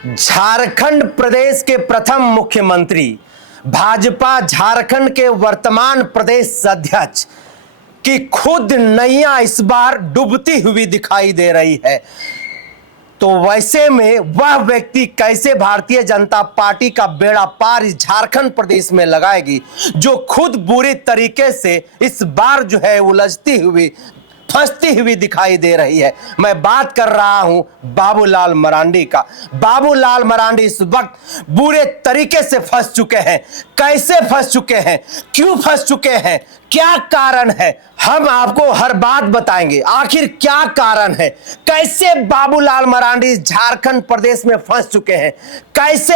झारखंड प्रदेश के प्रथम मुख्यमंत्री, भाजपा झारखंड के वर्तमान प्रदेश अध्यक्ष की खुद नैया इस बार डूबती हुई दिखाई दे रही है। तो वैसे में वह व्यक्ति कैसे भारतीय जनता पार्टी का बेड़ा पार इस झारखंड प्रदेश में लगाएगी, जो खुद बुरी तरीके से इस बार जो है उलझती हुई फंसती हुई दिखाई दे रही है। मैं बात कर रहा हूं बाबूलाल मरांडी का। बाबूलाल मरांडी इस वक्त बुरे तरीके से फंस चुके हैं। कैसे फंस चुके हैं, क्यों फंस चुके हैं, क्या कारण है, हम आपको हर बात बताएंगे। आखिर क्या कारण है, कैसे बाबूलाल मरांडी झारखंड प्रदेश में फंस चुके हैं, कैसे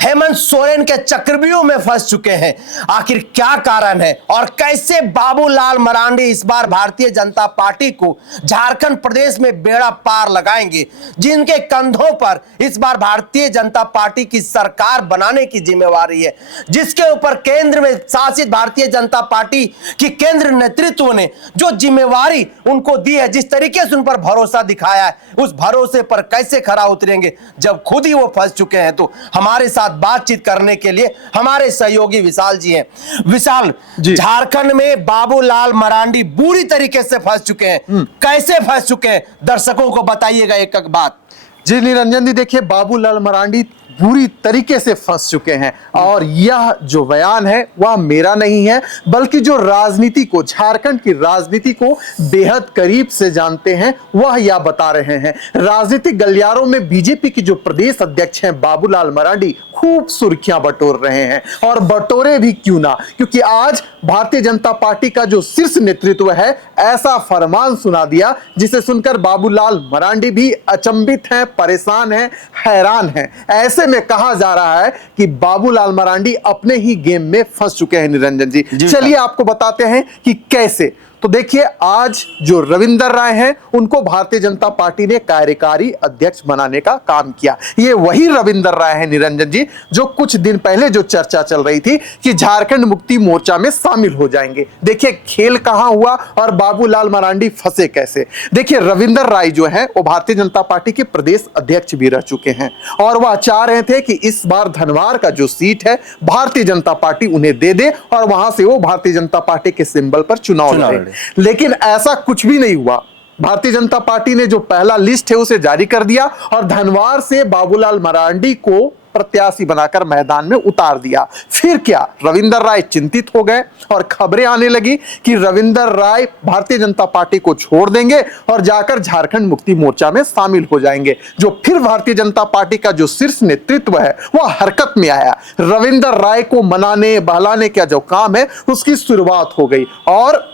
हेमंत सोरेन के चक्रव्यूह में फंस चुके हैं, आखिर क्या कारण है, और कैसे बाबूलाल मरांडी इस बार भारतीय जनता पार्टी को झारखंड प्रदेश में बेड़ा पार लगाएंगे, जिनके कंधों पर इस बार भारतीय जनता पार्टी की सरकार बनाने की जिम्मेवारी है, जिसके ऊपर केंद्र में शासित भारतीय जनता पार्टी कि केंद्र नेतृत्व ने जो जिम्मेवारी उनको दी है, जिस तरीके से उन पर भरोसा दिखाया है, उस भरोसे पर कैसे खरा उतरेंगे जब खुद ही वो फंस चुके हैं। तो हमारे साथ बातचीत करने के लिए हमारे सहयोगी विशाल जी हैं। विशाल, झारखंड में बाबूलाल मरांडी बुरी तरीके से फंस चुके हैं, कैसे फंस चुके हैं, दर्शकों को बताइएगा एक एक बात। जी निरंजन जी, देखिए बाबूलाल मरांडी पूरी तरीके से फंस चुके हैं, और यह जो बयान है वह मेरा नहीं है, बल्कि जो राजनीति को, झारखंड की राजनीति को बेहद करीब से जानते हैं वह यह बता रहे हैं। राजनीतिक गलियारों में बीजेपी की जो प्रदेश अध्यक्ष हैं बाबूलाल मरांडी खूब सुर्खियां बटोर रहे हैं, और बटोरे भी क्यों ना, क्योंकि आज भारतीय जनता पार्टी का जो शीर्ष नेतृत्व है ऐसा फरमान सुना दिया जिसे सुनकर बाबूलाल मरांडी भी अचंभित हैं, परेशान हैं, हैरान हैं। ऐसे में कहा जा रहा है कि बाबूलाल मरांडी अपने ही गेम में फंस चुके हैं। निरंजन जी, चलिए आपको बताते हैं कि कैसे। तो देखिए, आज जो रविंदर राय हैं उनको भारतीय जनता पार्टी ने कार्यकारी अध्यक्ष बनाने का काम किया। ये वही रविंदर राय हैं निरंजन जी, जो कुछ दिन पहले जो चर्चा चल रही थी कि झारखंड मुक्ति मोर्चा में शामिल हो जाएंगे। देखिए खेल कहां हुआ और बाबूलाल मरांडी फंसे कैसे। देखिए रविंदर राय जो है वो भारतीय जनता पार्टी के प्रदेश अध्यक्ष भी रह चुके हैं, और वह चाह रहे थे कि इस बार धनवार का जो सीट है भारतीय जनता पार्टी उन्हें दे दे, और वहां से वो भारतीय जनता पार्टी के सिंबल पर चुनाव लड़े। लेकिन ऐसा कुछ भी नहीं हुआ। भारतीय जनता पार्टी ने जो पहला लिस्ट है उसे जारी कर दिया, और धनवार से बाबूलाल मरांडी को प्रत्याशी बनाकर मैदान में उतार दिया। फिर क्या, रविंदर राय चिंतित हो गए, और खबरें आने लगी कि रविंदर राय भारतीय जनता पार्टी को छोड़ देंगे और जाकर झारखंड मुक्ति मोर्चा में शामिल हो जाएंगे। जो फिर भारतीय जनता पार्टी का जो शीर्ष नेतृत्व है वह हरकत में आया। रविंदर राय को मनाने बहलाने का जो काम है उसकी शुरुआत हो गई, और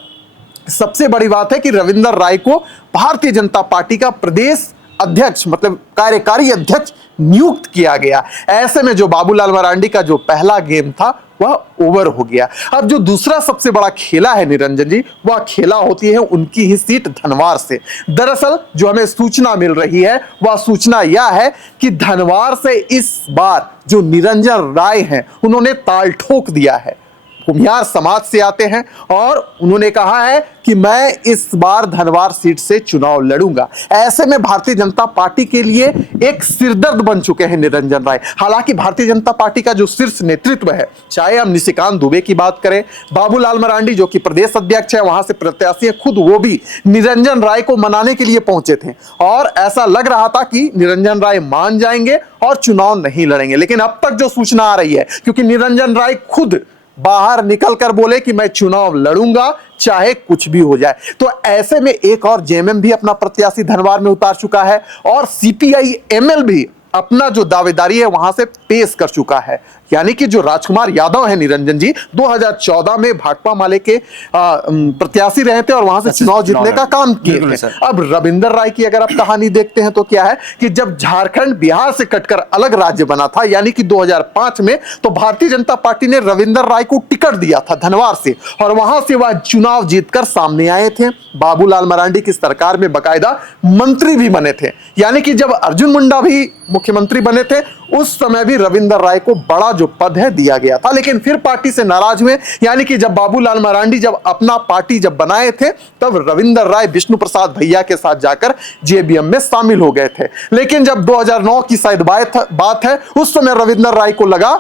सबसे बड़ी बात है कि रविंदर राय को भारतीय जनता पार्टी का प्रदेश अध्यक्ष मतलब कार्यकारी अध्यक्ष नियुक्त किया गया। ऐसे में जो बाबूलाल मरांडी का जो पहला गेम था वह ओवर हो गया। अब जो दूसरा सबसे बड़ा खेला है निरंजन जी, वह खेला होती है उनकी ही सीट धनवार से। दरअसल जो हमें सूचना मिल रही है वह सूचना यह है कि धनवार से इस बार जो निरंजन राय हैं उन्होंने ताल ठोक दिया है। कुम्हियार समाज से आते हैं, और उन्होंने कहा है कि मैं इस बार धनवार सीट से चुनाव लड़ूंगा। ऐसे में भारतीय जनता पार्टी के लिए एक सिरदर्द बन चुके हैं निरंजन राय। हालांकि भारतीय जनता पार्टी का जो शीर्ष नेतृत्व है, चाहे हम निशिकांत दुबे की बात करें, बाबूलाल मरांडी जो कि प्रदेश अध्यक्ष है वहां से प्रत्याशी है, खुद वो भी निरंजन राय को मनाने के लिए पहुंचे थे, और ऐसा लग रहा था कि निरंजन राय मान जाएंगे और चुनाव नहीं लड़ेंगे। लेकिन अब तक जो सूचना आ रही है, क्योंकि निरंजन राय खुद बाहर निकलकर बोले कि मैं चुनाव लड़ूंगा चाहे कुछ भी हो जाए, तो ऐसे में एक और जेएमएम भी अपना प्रत्याशी धनवार में उतार चुका है, और सीपीआई एमएल भी अपना जो दावेदारी है वहां से पेश कर चुका है। यानी कि जो राजकुमार यादव है निरंजन जी, 2014 में भाकपा माले के प्रत्याशी रहे थे और वहां से चुनाव जीतने का काम किए थे। अब रविंदर राय की अगर आप कहानी देखते हैं तो क्या है कि जब झारखंड बिहार से कटकर अलग राज्य बना था, यानी कि 2005 में, तो भारतीय जनता पार्टी ने रविंदर राय को टिकट दिया था धनवार से, और वहां से वह चुनाव जीतकर सामने आए थे। बाबूलाल मरांडी की सरकार में बाकायदा मंत्री भी बने थे। यानी कि जब अर्जुन मुंडा भी मुख्यमंत्री बने थे उस समय भी रविंदर राय को बड़ा जो पद है दिया गया था, लेकिन फिर पार्टी से नाराज हुए। यानी कि जब बाबूलाल मरांडी जब अपना पार्टी जब बनाए थे, तब रविंदर राय विष्णु प्रसाद भैया के साथ जाकर जेबीएम में शामिल हो गए थे। लेकिन जब 2009 की शायद बात है, उस समय रविंदर राय को लगा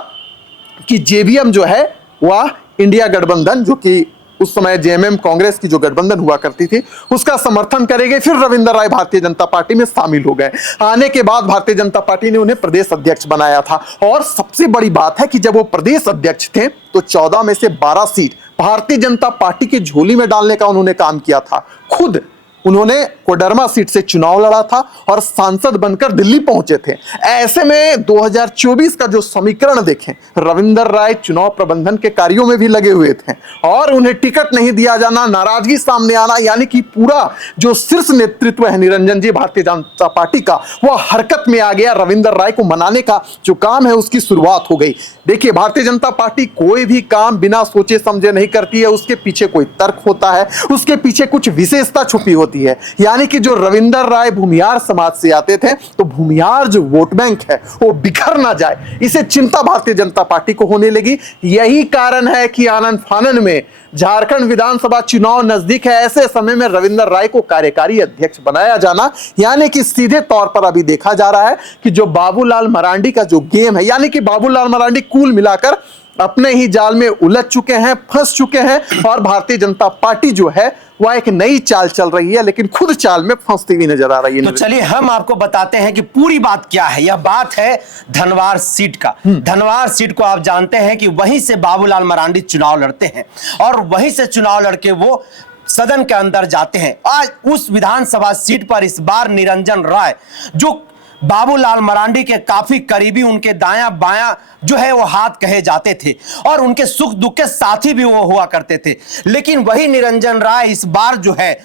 कि जेबीएम जो है वह इंडिया गठबंधन, जो कि उस समय जेएमएम कांग्रेस की जो गठबंधन हुआ करती थी, उसका समर्थन करेंगे। फिर रविंदर राय भारतीय जनता पार्टी में शामिल हो गए। आने के बाद भारतीय जनता पार्टी ने उन्हें प्रदेश अध्यक्ष बनाया था। और सबसे बड़ी बात है कि जब वो प्रदेश अध्यक्ष थे तो 14 में से 12 सीट भारतीय जनता पार्टी की झोली में डालने का उन्होंने काम किया था। खुद उन्होंने कोडरमा सीट से चुनाव लड़ा था और सांसद बनकर दिल्ली पहुंचे थे। ऐसे में 2024 का जो समीकरण देखें, रविंदर राय चुनाव प्रबंधन के कार्यों में भी लगे हुए थे और उन्हें टिकट नहीं दिया जाना, नाराजगी सामने आना, यानी कि पूरा जो शीर्ष नेतृत्व है निरंजन जी भारतीय जनता पार्टी का, वह हरकत में आ गया। रविंदर राय को मनाने का जो काम है उसकी शुरुआत हो गई। देखिए, भारतीय जनता पार्टी कोई भी काम बिना सोचे समझे नहीं करती है। उसके पीछे कोई तर्क होता है, उसके पीछे कुछ विशेषता छुपी होती है। यानी कि जो रविंदर राय भूमिहार समाज से आते थे, तो भूमिहार जो वोट बैंक है वो बिखर ना जाए, इसे चिंता भारतीय जनता पार्टी को होने लगी। यही कारण है कि आनन फानन में झारखंड विधानसभा चुनाव नजदीक है, ऐसे समय में रविंदर राय को कार्यकारी अध्यक्ष बनाया जाना, यानी कि सीधे तौर पर अभी देखा जा रहा है कि जो बाबूलाल मरांडी का जो गेम है, यानी कि बाबूलाल मरांडी कुल मिलाकर अपने ही जाल में उलझ चुके हैं, फंस चुके हैं। और भारतीय जनता पार्टी जो है वह एक नई चाल चल रही है, लेकिन खुद चाल में फंसती हुई नजर आ रही है। तो चलिए हम आपको बताते हैं कि पूरी बात क्या है। यह बात है धनवार सीट का। धनवार सीट को आप जानते हैं कि वहीं से बाबूलाल मरांडी चुनाव लड़ते हैं और वहीं से चुनाव लड़के वो सदन के अंदर जाते हैं। आज उस विधानसभा सीट पर इस बार निरंजन राय, जो बाबूलाल मरांडी के काफी करीबी, उनके दायां बायां जो है वो हाथ कहे जाते थे और उनके सुख दुख के साथी भी वो हुआ करते थे। लेकिन वही निरंजन राय इस बार जो है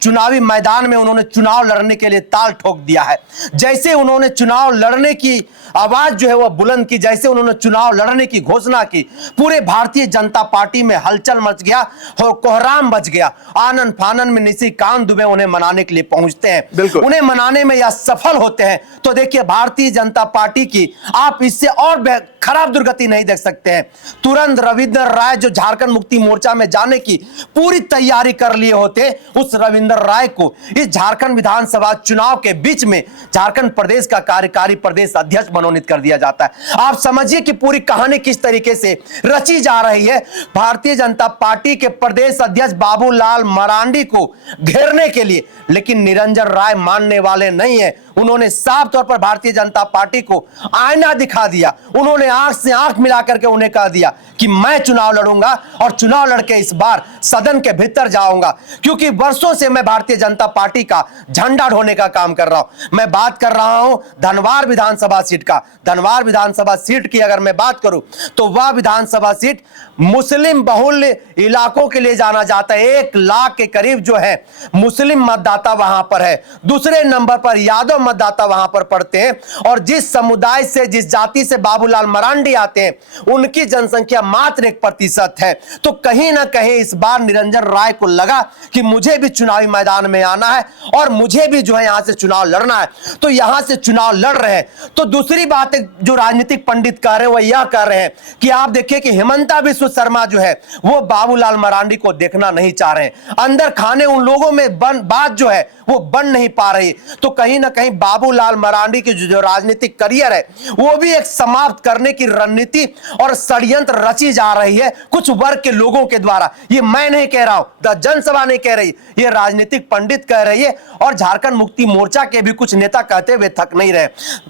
चुनावी मैदान में उन्होंने चुनाव लड़ने के लिए ताल ठोक दिया है। जैसे उन्होंने चुनाव लड़ने की आवाज जो है वह बुलंद की, जैसे उन्होंने चुनाव लड़ने की घोषणा की, पूरे भारतीय जनता पार्टी में हलचल मच गया और कोहराम बच गया। आनन फानन में निशिकांत दुबे उन्हें मनाने के लिए पहुंचते हैं। उन्हें मनाने में यह सफल होते हैं तो देखिए भारतीय जनता पार्टी की आप इससे और खराब दुर्गति नहीं देख सकते हैं। तुरंत रविंदर राय जो झारखंड मुक्ति मोर्चा में जाने की पूरी तैयारी कर लिए होते, उस रविंदर राय को इस झारखंड विधानसभा चुनाव के बीच में झारखंड प्रदेश का कार्यकारी प्रदेश अध्यक्ष मनोनीत कर दिया जाता है। आप समझिए कि पूरी कहानी किस तरीके से रची जा रही है। भारतीय जनता पार्टी के प्रदेश अध्यक्ष बाबूलाल मरांडी को घेरने के लिए, लेकिन निरंजन राय मानने वाले नहीं है। उन्होंने साफ तौर पर भारतीय जनता पार्टी को आईना दिखा दिया। उन्होंने आंख से आंख मिलाकर के उन्हें कह दिया कि मैं चुनाव लड़ूंगा और चुनाव लड़के इस बार सदन के भीतर जाऊंगा, क्योंकि वर्षों से मैं भारतीय जनता पार्टी का झंडा ढोने का काम कर रहा हूं। मैं बात कर रहा हूं धनवार विधानसभा सीट का। धनवार विधानसभा सीट की अगर मैं बात करूं तो वह विधानसभा सीट मुस्लिम बहुल इलाकों के लिए जाना जाता है। 1 लाख के करीब जो है मुस्लिम मतदाता वहां पर है। दूसरे नंबर पर यादव मतदाता वहां पर पड़ते हैं और जिस समुदाय से, जिस जाति से बाबूलाल मरांडी आते हैं, उनकी जनसंख्या मात्र 1% है। तो कहीं ना कहीं इस बार निरंजन राय को लगा कि मुझे भी चुनावी मैदान में आना है और मुझे भी जो है यहां से चुनाव लड़ना है, तो यहां से चुनाव लड़ रहे हैं। तो दूसरी बात जो राजनीतिक पंडित कह रहे हैं वह यह कह रहे हैं कि आप देखिए कि हेमंता बिस्व शर्मा जो है वो बाबूलाल मरांडी को देखना नहीं चाह रहे हैं। अंदर खाने उन लोगों में बात जो है वो बन नहीं पा रही। तो कहीं ना कहीं बाबूलाल मरांडी की जो राजनीतिक करियर है वो भी एक समाप्त करने की रणनीति और षड्यंत्र रची जा रही है कुछ वर्ग के लोगों के द्वारा। ये मैं नहीं कह रहा हूं, जनसभा नहीं कह रही, ये राजनीतिक पंडित कह रही है और झारखंड मुक्ति मोर्चा के भी कुछ नेता कहते हुए थक नहीं रहे।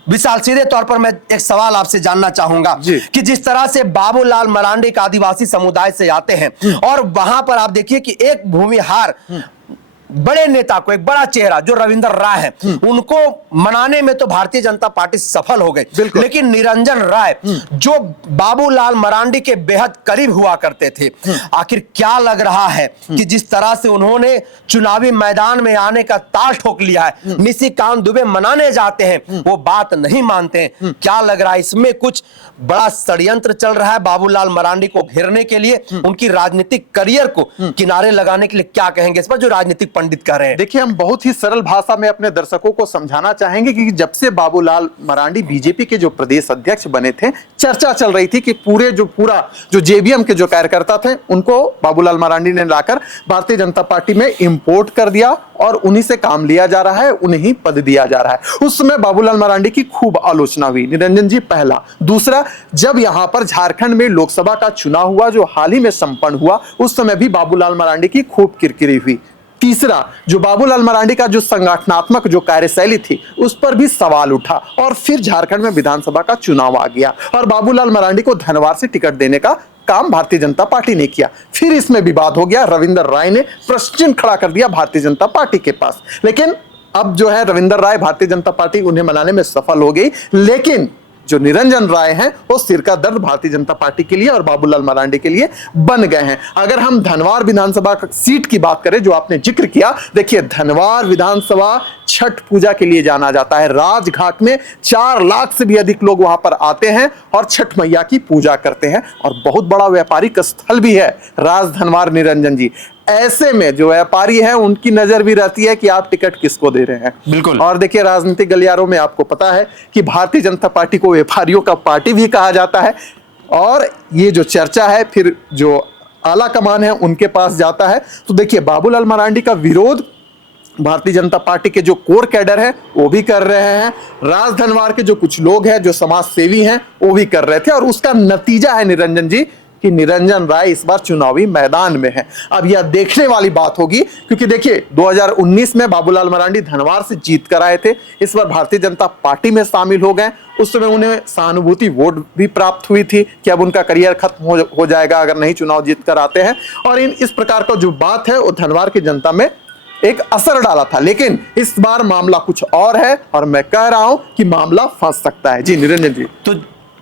विशाल, सीधे तौर पर मैं एक सवाल आपसे जानना चाहूंगा कि जिस तरह से बाबूलाल मरांडी एक आदिवासी समुदाय से आते हैं और वहां पर आप देखिए कि एक भूमिहार बड़े नेता को, एक बड़ा चेहरा जो रविंदर राय है, उनको मनाने में तो भारतीय जनता पार्टी सफल हो गई, लेकिन निरंजन राय जो बाबूलाल मरांडी के बेहद करीब हुआ करते थे, आखिर क्या लग रहा है कि जिस तरह से उन्होंने चुनावी मैदान में आने का ताल ठोक लिया है, निशिकांत दुबे मनाने जाते हैं, वो बात नहीं मानते हैं। क्या लग रहा है इसमें कुछ बड़ा षड्यंत्र चल रहा है बाबूलाल मरांडी को घेरने के लिए, उनकी राजनीतिक करियर को किनारे लगाने के लिए? क्या कहेंगे इस पर जो राजनीतिक पंडित कह रहे हैं? देखिए, हम बहुत ही सरल भाषा में अपने दर्शकों को समझाना चाहेंगे कि जब से बाबूलाल मरांडी बीजेपी के जो प्रदेश अध्यक्ष बने थे, चर्चा चल रही थी कि पूरा जो जेबीएम के जो कार्यकर्ता थे उनको बाबूलाल मरांडी ने लाकर भारतीय जनता पार्टी में इंपोर्ट कर दिया और उन्हीं से काम लिया जा रहा है, उन्हें ही पद दिया जा रहा है। उस समय बाबूलाल मरांडी की खूब आलोचना हुई। निरंजन जी, पहला। दूसरा, जब यहां पर झारखंड में लोकसभा का चुनाव हुआ जो हाल ही में संपन्न हुआ, उस समय भी बाबूलाल मरांडी की खूब किरकिरी हुई। तीसरा, जो बाबूलाल मरांडी का जो संगठनात्मक जो कार्यशैली थी उस पर भी सवाल उठा और फिर झारखंड में विधानसभा का चुनाव आ गया और बाबूलाल मरांडी को धनवार से टिकट देने का काम भारतीय जनता पार्टी ने किया। फिर इसमें विवाद हो गया, रविंदर राय ने प्रश्न चिन्ह खड़ा कर दिया भारतीय जनता पार्टी के पास। लेकिन अब जो है रविंदर राय, भारतीय जनता पार्टी उन्हें मनाने में सफल हो गई, लेकिन जो निरंजन राय हैं वो सिर का दर्द भारतीय जनता पार्टी के लिए और बाबूलाल मरांडी के लिए बन गए हैं। अगर हम धनवार विधानसभा सीट की बात करें जो आपने जिक्र किया, देखिए धनवार विधानसभा छठ पूजा के लिए जाना जाता है। राजघाट में 4 लाख से भी अधिक लोग वहां पर आते हैं और छठ मैया की पूजा करते हैं और बहुत बड़ा व्यापारिक स्थल भी है राजधनवार। निरंजन जी, ऐसे में जो व्यापारी हैं उनकी नजर भी रहती है कि आप टिकट किसको दे रहे हैं। बिल्कुल। और देखिए, राजनीतिक गलियारों में आपको पता है कि भारतीय जनता पार्टी को व्यापारियों का पार्टी भी कहा जाता है और ये जो चर्चा है फिर जो आला कमान है उनके पास जाता है। तो देखिए, बाबूलाल मरांडी का विरोध भारतीय जनता पार्टी के जो कोर कैडर है वो भी कर रहे हैं, राजधनवार के जो कुछ लोग हैं जो समाज सेवी हैं वो भी कर रहे थे और उसका नतीजा है निरंजन जी कि निरंजन राय इस बार चुनावी मैदान में है। अब यह देखने वाली बात होगी क्योंकि देखिए 2019 में बाबूलाल मरांडी धनवार से जीत कर आए थे, इस बार भारतीय जनता पार्टी में शामिल हो गए। उस समय उन्हें सहानुभूति वोट भी प्राप्त हुई थी कि अब उनका करियर खत्म हो जाएगा अगर नहीं चुनाव जीत कर आते हैं और इस प्रकार का जो बात है वो धनवार की जनता में एक असर डाला था। लेकिन इस बार मामला कुछ और है और मैं कह रहा हूं कि मामला फंस सकता है। जी निरंजन जी, तो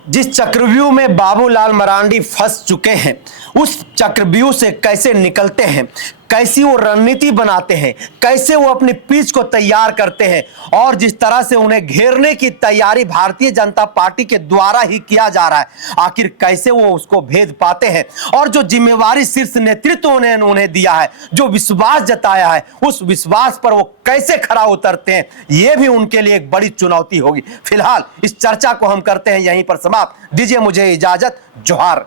जिस चक्रव्यूह में बाबूलाल मरांडी फंस चुके हैं उस चक्रव्यूह से कैसे निकलते हैं, कैसी वो रणनीति बनाते हैं, कैसे वो अपनी पिच को तैयार करते हैं और जिस तरह से उन्हें घेरने की तैयारी भारतीय जनता पार्टी के द्वारा ही किया जा रहा है, आखिर कैसे वो उसको भेद पाते हैं और जो जिम्मेवारी शीर्ष नेतृत्व ने उन्हें दिया है, जो विश्वास जताया है, उस विश्वास पर वो कैसे खरा उतरते हैं, ये भी उनके लिए एक बड़ी चुनौती होगी। फिलहाल इस चर्चा को हम करते हैं यहीं पर समाप्त। दीजिए मुझे इजाजत। जोहार।